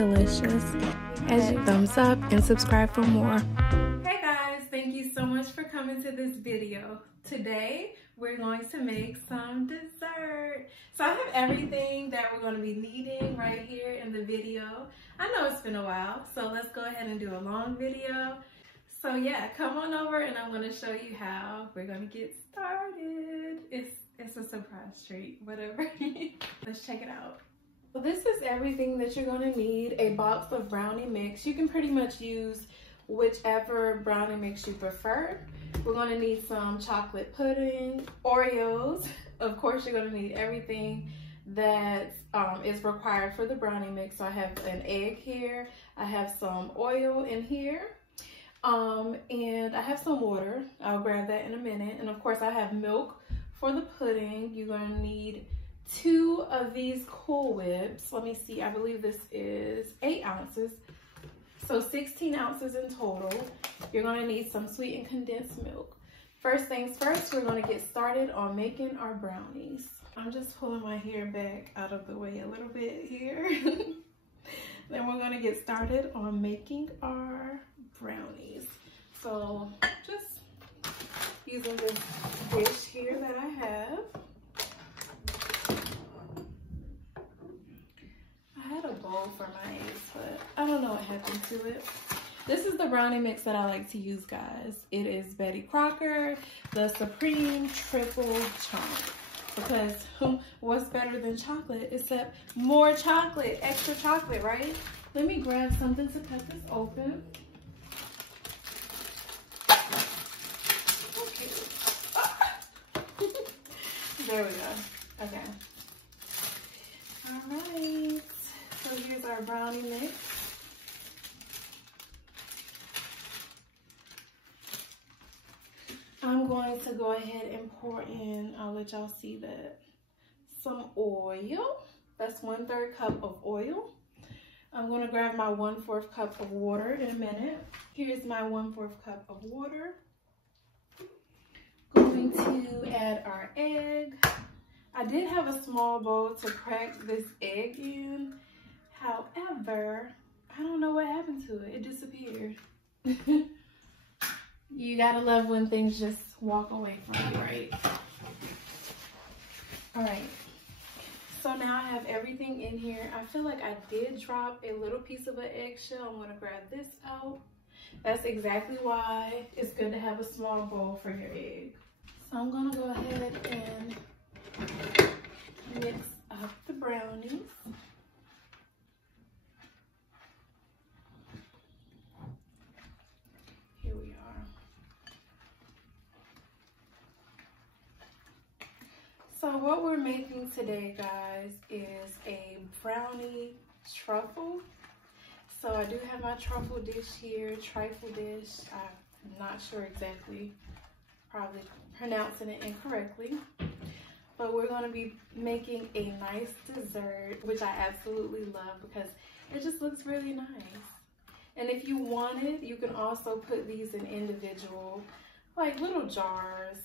delicious. As you thumbs up and subscribe for more. Hey guys, thank you so much for coming to this video. Today we're going to make some dessert. So I have everything that we're going to be needing right here in the video. I know it's been a while, so let's go ahead and do a long video. So yeah, come on over and I'm going to show you how we're going to get started. It's a surprise treat, whatever. Let's check it out. So this is everything that you're going to need. A box of brownie mix. You can pretty much use whichever brownie mix you prefer. We're going to need some chocolate pudding, Oreos. Of course, you're going to need everything that is required for the brownie mix. So I have an egg here. I have some oil in here. And I have some water. I'll grab that in a minute. And of course, I have milk for the pudding. You're going to need 2 of these Cool Whips. Let me see. I believe this is 8 ounces. So 16 ounces in total. You're going to need some sweetened condensed milk. First things first, we're going to get started on making our brownies. I'm just pulling my hair back out of the way a little bit here. Then we're going to get started on making our brownies. So just using this dish here that I have. I had a bowl for my eggs, but I don't know what happened to it. This is the brownie mix that I like to use, guys. It is Betty Crocker, the Supreme Triple Chunk. Because what's better than chocolate except more chocolate, extra chocolate, right? Let me grab something to cut this open. Okay. Ah! There we go. Okay. All right. So here's our brownie mix. I'm going to go ahead and pour in, I'll let y'all see that, some oil. That's 1/3 cup of oil. I'm going to grab my 1/4 cup of water in a minute. Here's my 1/4 cup of water. Going to add our egg. I did have a small bowl to crack this egg in. However, I don't know what happened to it. It disappeared. You gotta love when things just walk away from you, right? All right. So now I have everything in here. I feel like I did drop a little piece of an eggshell. I'm gonna grab this out. That's exactly why it's good to have a small bowl for your egg. So I'm gonna go ahead and mix up the brownies. Here we are. So what we're making today, guys, is a brownie truffle. So I do have my truffle dish here, trifle dish. I'm not sure exactly, probably pronouncing it incorrectly. But we're going to be making a nice dessert, which I absolutely love because it just looks really nice. And if you wanted, you can also put these in individual, like little jars,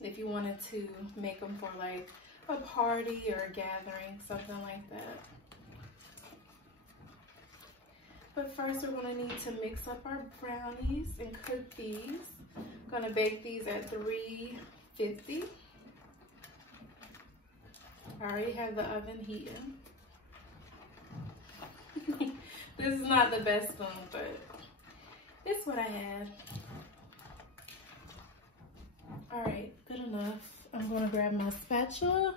if you wanted to make them for like a party or a gathering, something like that. But first we're gonna need to mix up our brownies and cook these. I'm gonna bake these at 350. I already have the oven heating. This is not the best spoon, but it's what I had. All right, good enough. I'm gonna grab my spatula.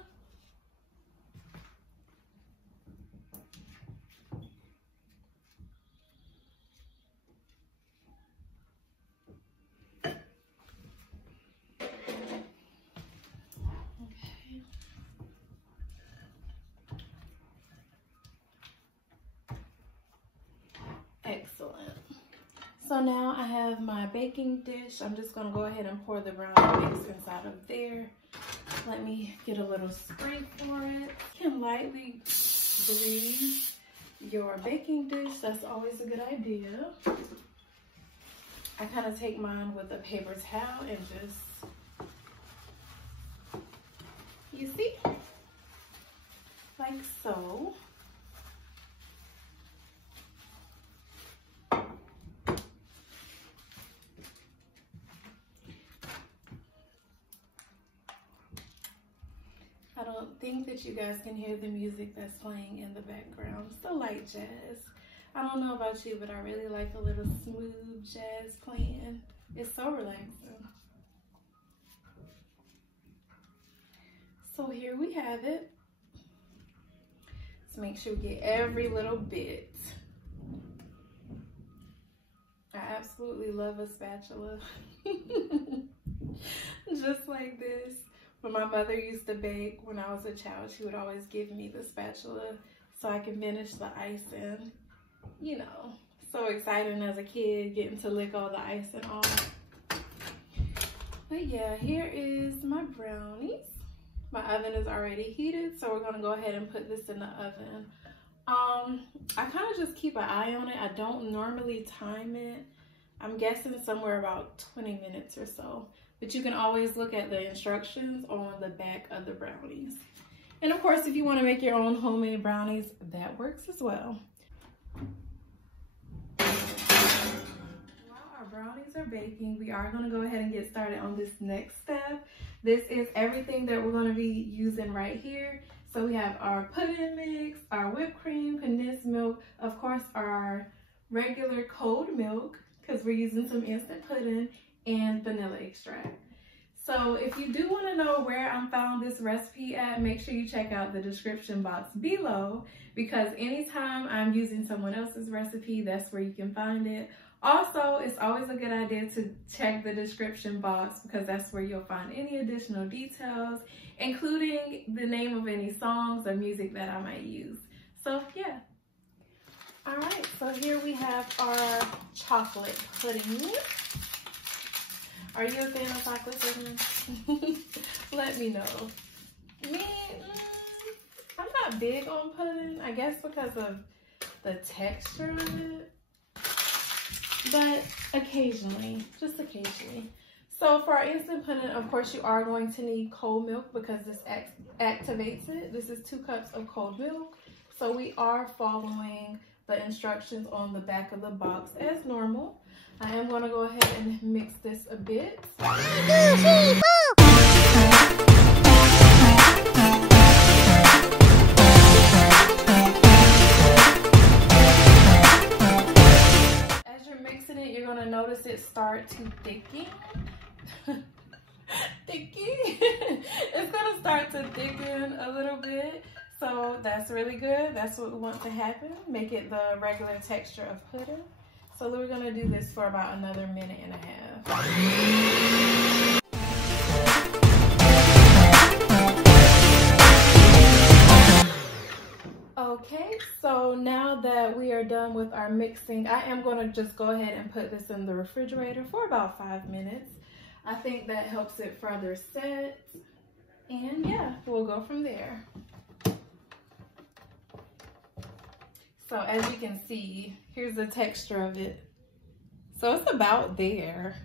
Excellent. So now I have my baking dish. I'm just gonna go ahead and pour the brownie mix inside of there. Let me get a little spray for it. You can lightly grease your baking dish. That's always a good idea. I kind of take mine with a paper towel and just, you see, like so. don't think that you guys can hear the music that's playing in the background. It's the light jazz. I don't know about you, but I really like a little smooth jazz playing. It's so relaxing. So here we have it. Let's make sure we get every little bit. I absolutely love a spatula. Just like this. When my mother used to bake when I was a child, she would always give me the spatula so I can finish the icing. You know, so exciting as a kid getting to lick all the icing off. But yeah, here is my brownies. My oven is already heated, so we're gonna go ahead and put this in the oven. I kind of just keep an eye on it. I don't normally time it. I'm guessing somewhere about 20 minutes or so. But you can always look at the instructions on the back of the brownies. And of course, if you want to make your own homemade brownies, that works as well. While our brownies are baking, we are going to go ahead and get started on this next step. This is everything that we're going to be using right here. So we have our pudding mix, our whipped cream, condensed milk, of course our regular cold milk, because we're using some instant pudding, and vanilla extract. So if you do want to know where I found this recipe at, make sure you check out the description box below, because anytime I'm using someone else's recipe, that's where you can find it. Also, it's always a good idea to check the description box, because that's where you'll find any additional details, including the name of any songs or music that I might use. So yeah. All right, so here we have our chocolate pudding. Are you a fan of chocolate pudding? Let me know. Me, I'm not big on pudding, I guess because of the texture of it. But occasionally, just occasionally. So for our instant pudding, of course, you are going to need cold milk because this activates it. This is 2 cups of cold milk. So we are following the instructions on the back of the box as normal. I am going to go ahead and mix this a bit. As you're mixing it, you're going to notice it start to thicken. It's going to start to thicken a little bit. So that's really good. That's what we want to happen. Make it the regular texture of pudding. So we're gonna do this for about another minute and a half. Okay, so now that we are done with our mixing, I am gonna just go ahead and put this in the refrigerator for about 5 minutes. I think that helps it further set. And yeah, we'll go from there. So as you can see, here's the texture of it. So it's about there.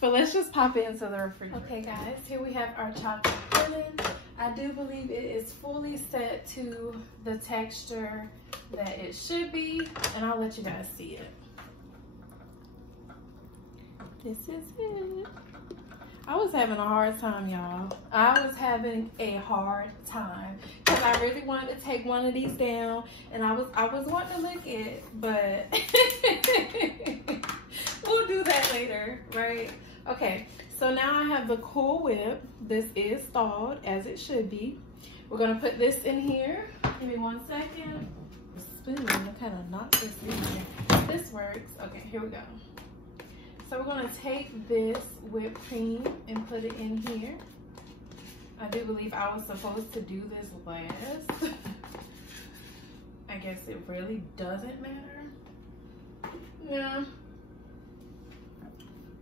But let's just pop it into the refrigerator. Okay guys, here we have our chocolate pudding. I do believe it is fully set to the texture that it should be. And I'll let you guys see it. This is it. I was having a hard time, y'all. I was having a hard time because I really wanted to take one of these down, and I was wanting to lick it, but we'll do that later, right? Okay, so now I have the Cool Whip. This is thawed as it should be. We're gonna put this in here. Give me 1 second. Spoon, I kind of knocked this in here. This works. Okay, here we go. So we're going to take this whipped cream and put it in here. I do believe I was supposed to do this last. I guess it really doesn't matter. Yeah.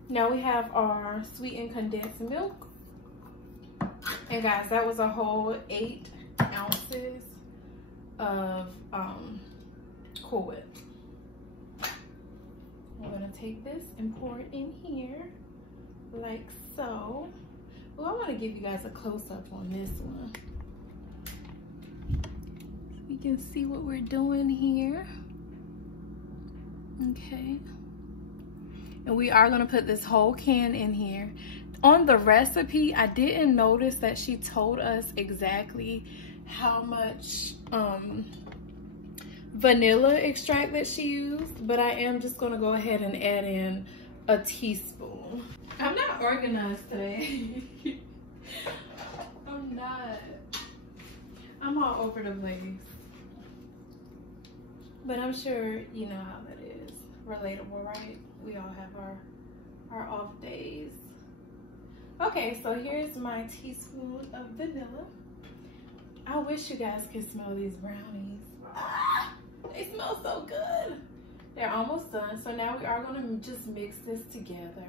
Now we have our sweetened condensed milk. And guys, that was a whole 8 ounces of Cool Whip. I'm gonna take this and pour it in here like so. Well, I want to give you guys a close-up on this one. You can see what we're doing here. Okay. And we are gonna put this whole can in here. On the recipe, I didn't notice that she told us exactly how much vanilla extract that she used, but I am just gonna go ahead and add in a teaspoon. I'm not organized today. I'm not. I'm all over the place. But I'm sure you know how that is. Relatable, right? We all have our off days. Okay, so here's my teaspoon of vanilla. I wish you guys could smell these brownies. Ah, they smell so good. They're almost done. So now we are gonna just mix this together.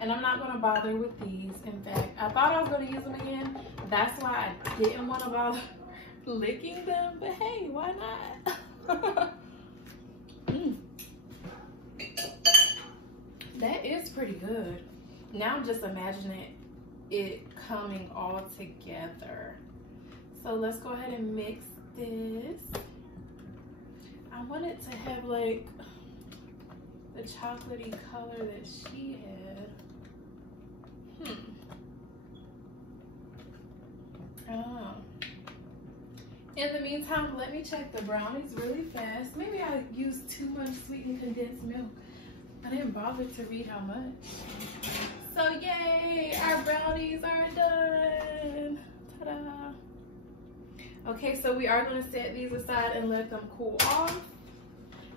And I'm not gonna bother with these. In fact, I thought I was gonna use them again. That's why I didn't wanna bother licking them, but hey, why not? That is pretty good. Now I'm just imagining it coming all together. So let's go ahead and mix this. I want it to have like the chocolatey color that she had. Oh. In the meantime, let me check the brownies really fast. Maybe I used too much sweetened condensed milk. I didn't bother to read how much. So yay, our brownies are done. Ta-da. Okay, so we are gonna set these aside and let them cool off.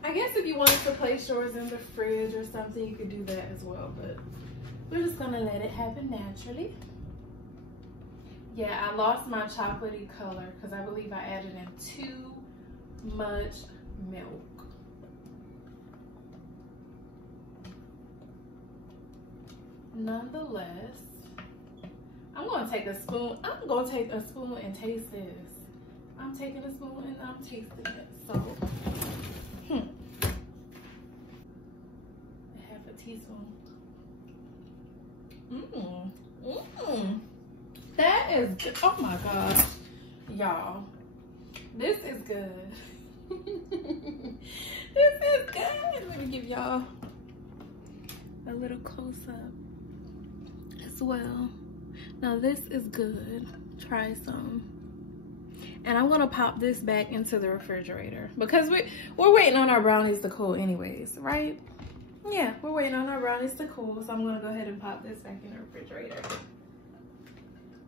I guess if you wanted to place yours in the fridge or something, you could do that as well, but we're just gonna let it happen naturally. Yeah, I lost my chocolatey color because I believe I added in too much milk. Nonetheless, I'm gonna take a spoon. I'm gonna take a spoon and taste this. I'm taking a spoon and I'm tasting it. So, half a teaspoon. That is good. Oh my gosh, y'all, this is good. This is good. Let me give y'all a little close up as well. Now this is good. Try some. And I'm gonna pop this back into the refrigerator because we're waiting on our brownies to cool anyways, right? Yeah, we're waiting on our brownies to cool, so I'm gonna go ahead and pop this back in the refrigerator.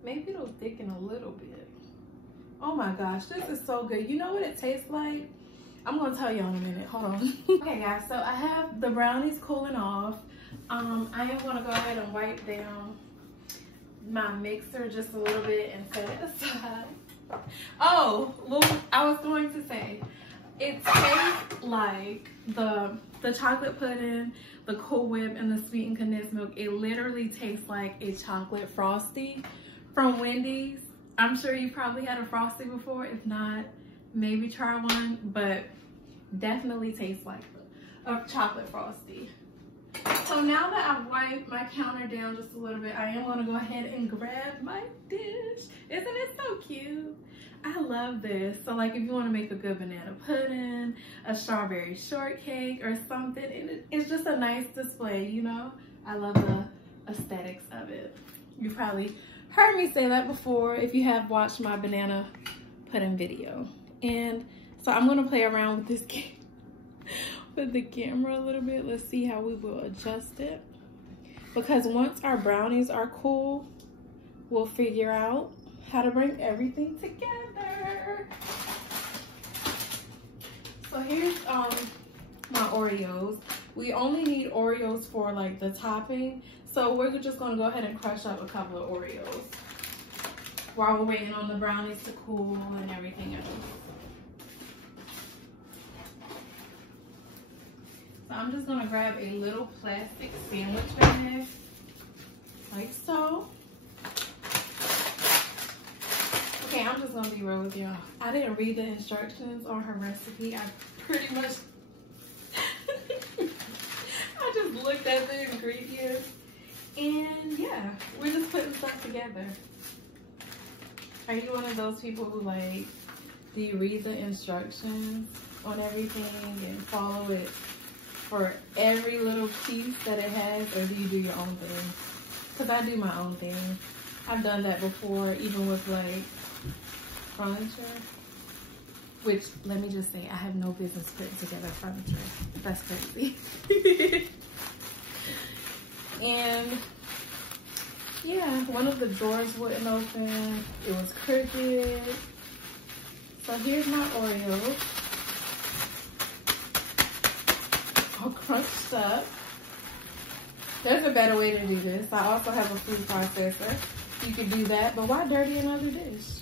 Maybe it'll thicken a little bit. Oh my gosh, this is so good. You know what it tastes like? I'm gonna tell you in a minute, hold on. Okay guys, so I have the brownies cooling off. I am gonna go ahead and wipe down my mixer just a little bit and set it aside. Oh, well, I was going to say, it tastes like the chocolate pudding, the Cool Whip, and the sweetened condensed milk. It literally tastes like a chocolate Frosty from Wendy's. I'm sure you probably had a Frosty before. If not, maybe try one, but definitely tastes like a chocolate Frosty. So now that I've wiped my counter down just a little bit, I am gonna go ahead and grab my dish. Isn't it so cute? I love this. So like if you wanna make a good banana pudding, a strawberry shortcake or something, it's just a nice display, you know? I love the aesthetics of it. You probably heard me say that before if you have watched my banana pudding video. And so I'm gonna play around with this with the camera a little bit. Let's see how we will adjust it. Because once our brownies are cool, we'll figure out how to bring everything together. So here's my Oreos. We only need Oreos for like the topping. So we're just gonna go ahead and crush up a couple of Oreos while we're waiting on the brownies to cool and everything else. So I'm just gonna grab a little plastic sandwich bag, like so. Okay, I'm just gonna be real with y'all. I didn't read the instructions on her recipe. I pretty much, I just looked at the ingredients. And yeah, we're just putting stuff together. Are you one of those people who like, do you read the instructions on everything and follow it for every little piece that it has, or do you do your own thing? because I do my own thing. I've done that before, even with like furniture. Which, let me just say, I have no business putting together furniture. That's crazy. And yeah, one of the drawers wouldn't open. It was crooked. So here's my Oreos. All crunched up. There's a better way to do this. I also have a food processor. You could do that, but why dirty another dish?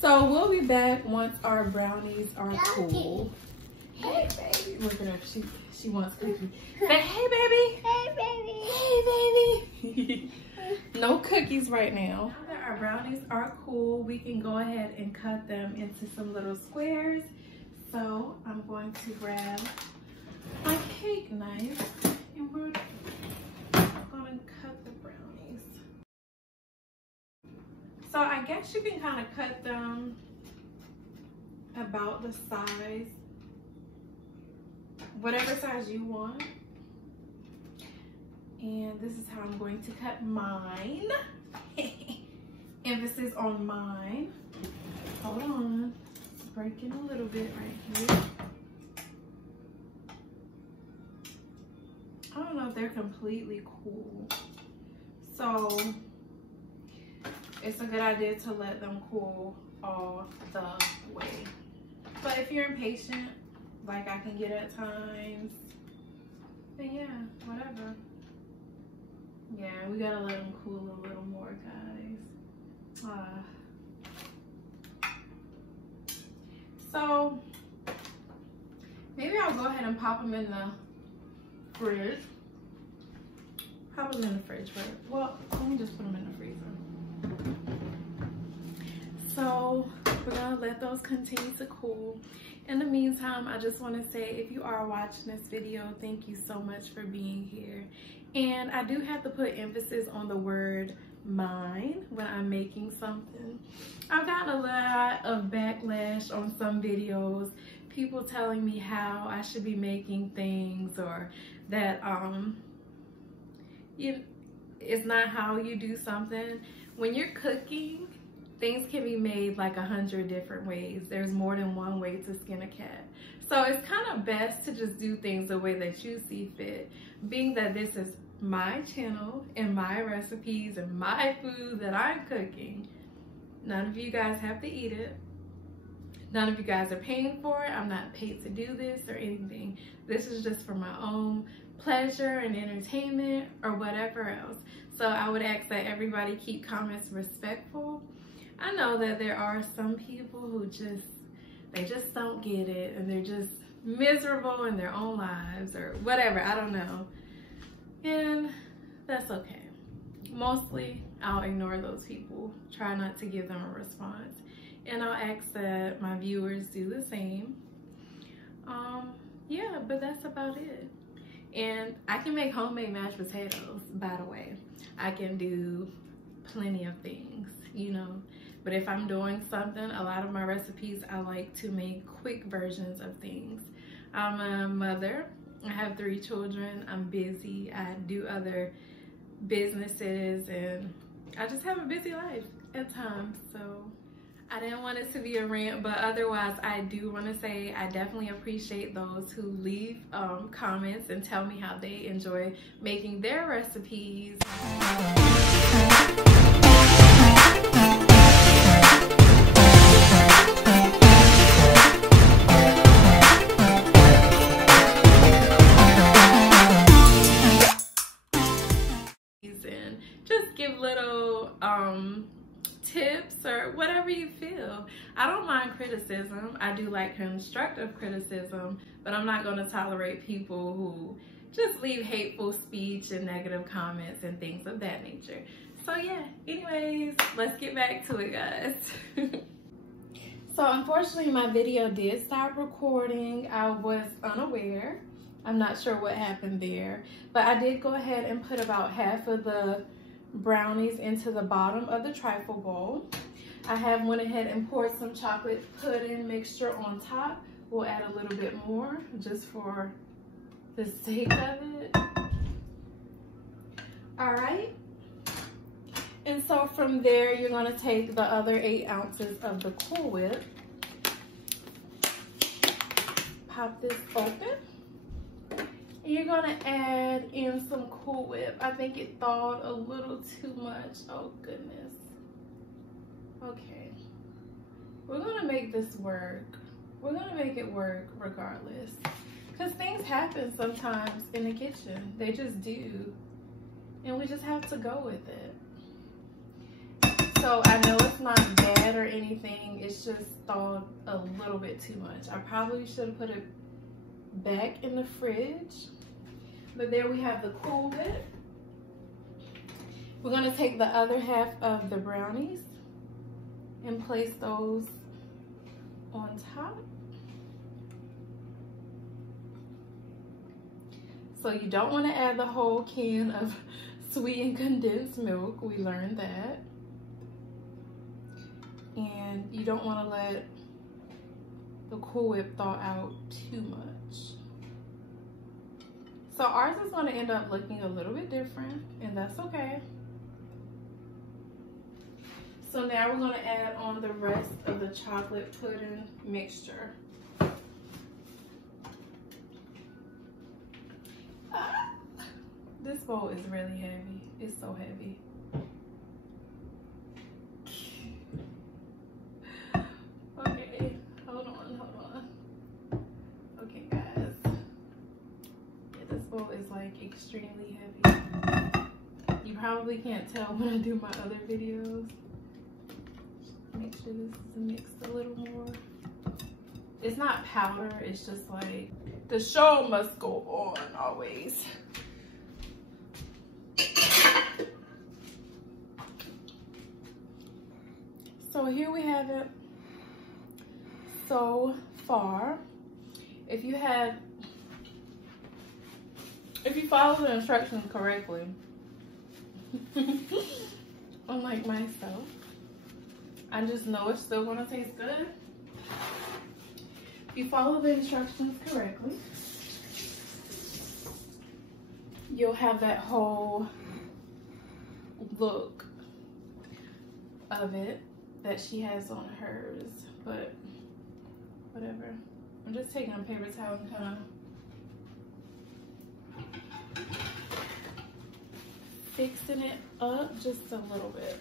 So we'll be back once our brownies are cool. Hey, baby. Look at her. She wants cookies. Say, hey, baby. Hey, baby. Hey, baby. No cookies right now. Now that our brownies are cool, we can go ahead and cut them into some little squares. So I'm going to grab my cake knife and we're going to cut the brownies. So I guess you can kind of cut them about the size, whatever size you want. And this is how I'm going to cut mine. Emphasis on mine. Hold on. It's breaking a little bit right here. I don't know if they're completely cool. So it's a good idea to let them cool all the way. But if you're impatient, like I can get at times, then yeah, whatever. Yeah, we gotta let them cool a little more, guys. So maybe I'll go ahead and pop them in the fridge. Pop them in the fridge, right? Well, let me just put them in the freezer. So we're gonna let those continue to cool. In the meantime, I just want to say, if you are watching this video, thank you so much for being here. And I do have to put emphasis on the word mine when I'm making something. I've gotten a lot of backlash on some videos, people telling me how I should be making things, or that it's not how you do something. When you're cooking, things can be made like 100 different ways. There's more than one way to skin a cat. So it's kind of best to just do things the way that you see fit. Being that this is my channel and my recipes and my food that I'm cooking, none of you guys have to eat it. None of you guys are paying for it. I'm not paid to do this or anything. This is just for my own pleasure and entertainment or whatever else. So I would ask that everybody keep comments respectful. I know that there are some people who they just don't get it, and they're just miserable in their own lives or whatever, I don't know. And that's okay. Mostly, I'll ignore those people, try not to give them a response. And I'll ask that my viewers do the same. Yeah, but that's about it. And I can make homemade mashed potatoes, by the way. I can do plenty of things, you know. But if I'm doing something, a lot of my recipes, I like to make quick versions of things. I'm a mother. I have 3 children. I'm busy. I do other businesses, and I just have a busy life at times. So I didn't want it to be a rant, but otherwise I do want to say I definitely appreciate those who leave comments and tell me how they enjoy making their recipes. And just give little tips or whatever you feel. I don't mind criticism. I do like constructive criticism, but I'm not going to tolerate people who just leave hateful speech and negative comments and things of that nature. So yeah, anyways, let's get back to it, guys. So unfortunately, my video did stop recording. I was unaware. I'm not sure what happened there, but I did go ahead and put about half of the brownies into the bottom of the trifle bowl. I have went ahead and poured some chocolate pudding mixture on top. We'll add a little bit more just for the sake of it. All right. And so from there, you're gonna take the other 8 ounces of the Cool Whip. Pop this open. And you're gonna add in some Cool Whip. I think it thawed a little too much. Oh goodness. Okay. We're gonna make this work. We're gonna make it work regardless. Because things happen sometimes in the kitchen. They just do. And we just have to go with it. So I know it's not bad or anything. It's just thawed a little bit too much. I probably should have put it back in the fridge. But there we have the Cool Whip. We're gonna take the other half of the brownies and place those on top. So you don't want to add the whole can of sweetened condensed milk. We learned that. And you don't want to let the Cool Whip thaw out too much. So ours is going to end up looking a little bit different, and that's okay. So now we're going to add on the rest of the chocolate pudding mixture. This bowl is really heavy. It's so heavy. Okay, hold on. Okay, guys. Yeah, this bowl is like extremely heavy. You probably can't tell when I do my other videos. Make sure this is mixed a little more. It's not powder, it's just like, the show must go on always. So here we have it so far. If you follow the instructions correctly, unlike myself, I just know it's still gonna taste good. If you follow the instructions correctly, you'll have that whole look of it that she has on hers, but whatever. I'm just taking a paper towel and kind of fixing it up just a little bit.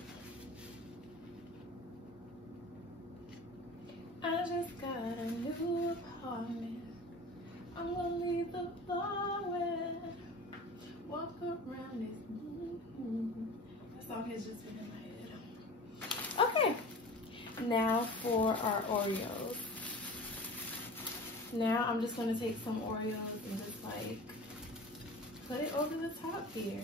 I just got a new apartment. I'm gonna leave the flowers, walk around this. That song has just been in my head. Okay, now for our Oreos. Now I'm just gonna take some Oreos and just like put it over the top here.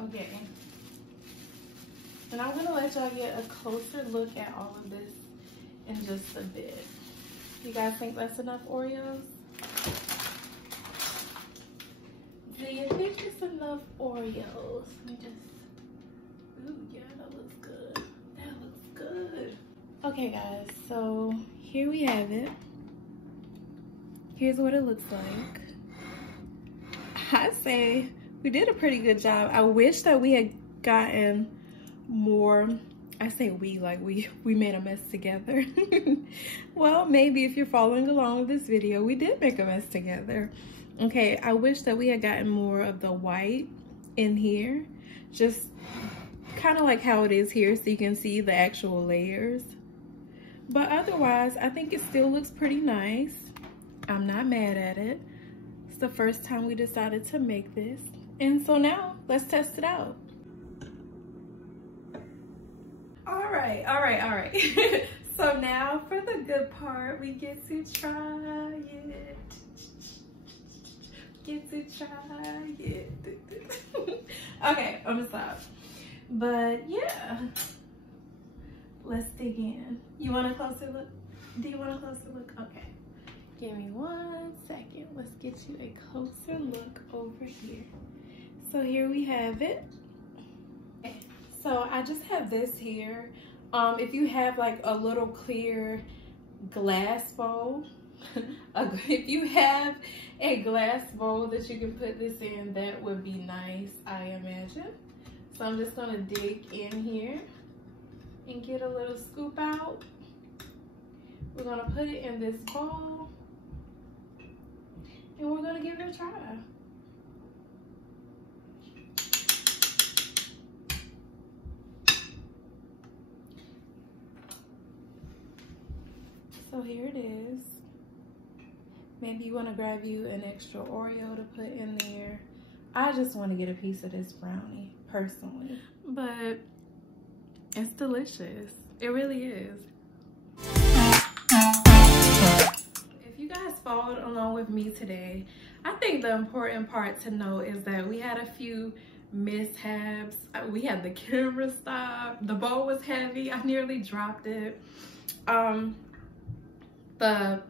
Okay, and I'm gonna let y'all get a closer look at all of this in just a bit. You guys think that's enough Oreos? Do you think it's enough Oreos? Let me just, ooh, yeah, that looks good. That looks good. Okay guys, so here we have it. Here's what it looks like. I say we did a pretty good job. I wish that we had gotten more. I say we, like we made a mess together. Well, maybe if you're following along with this video, we did make a mess together. Okay, I wish that we had gotten more of the white in here. Just kind of like how it is here, so you can see the actual layers. But otherwise, I think it still looks pretty nice. I'm not mad at it. It's the first time we decided to make this. And so now, let's test it out. All right. So now for the good part, we get to try it. Okay, I'm gonna stop. But yeah, let's dig in. You want a closer look? Do you want a closer look? Okay. Give me 1 second. Let's get you a closer look over here. So here we have it. Okay. So I just have this here. If you have like a little clear glass bowl. If you have a glass bowl that you can put this in, that would be nice, I imagine. So I'm just gonna dig in here and get a little scoop out. We're gonna put it in this bowl and we're gonna give it a try. So here it is. Maybe you want to grab you an extra Oreo to put in there. I just want to get a piece of this brownie, personally. But it's delicious. It really is. If you guys followed along with me today, I think the important part to know is that we had a few mishaps. We had the camera stop. The bowl was heavy. I nearly dropped it. The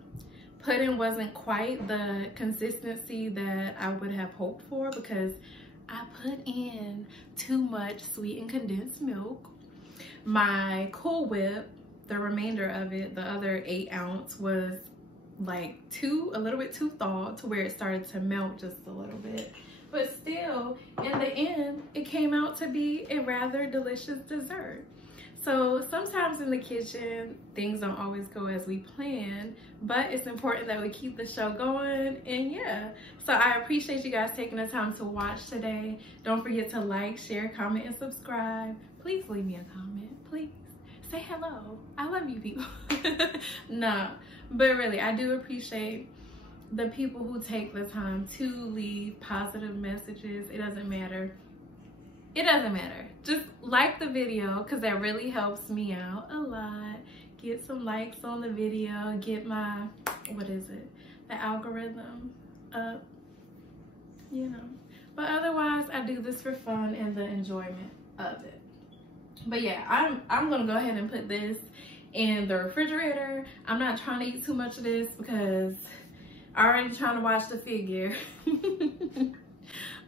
pudding wasn't quite the consistency that I would have hoped for because I put in too much sweetened condensed milk. My Cool Whip, the remainder of it, the other 8 ounce, was like a little bit too thawed to where it started to melt just a little bit. But still, in the end, it came out to be a rather delicious dessert. So sometimes in the kitchen, things don't always go as we plan, but it's important that we keep the show going. And yeah, so I appreciate you guys taking the time to watch today. Don't forget to like, share, comment, and subscribe. Please leave me a comment, please. Say hello. I love you people. No, but really, I do appreciate the people who take the time to leave positive messages. It doesn't matter. It doesn't matter. Just like the video because that really helps me out a lot. Get some likes on the video. Get my, the algorithm up, you know. But otherwise, I do this for fun and the enjoyment of it. But yeah, I'm gonna go ahead and put this in the refrigerator. I'm not trying to eat too much of this because I'm already trying to watch the figure.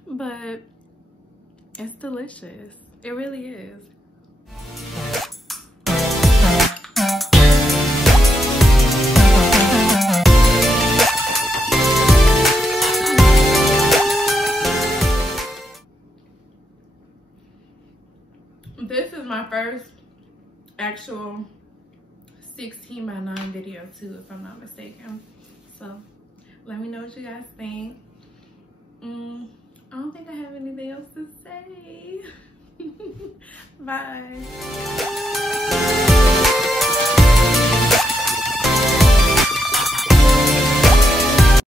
But it's delicious. It really is. This is my first actual 16:9 video too, if I'm not mistaken. So let me know what you guys think. I don't think I have anything else to say. Bye.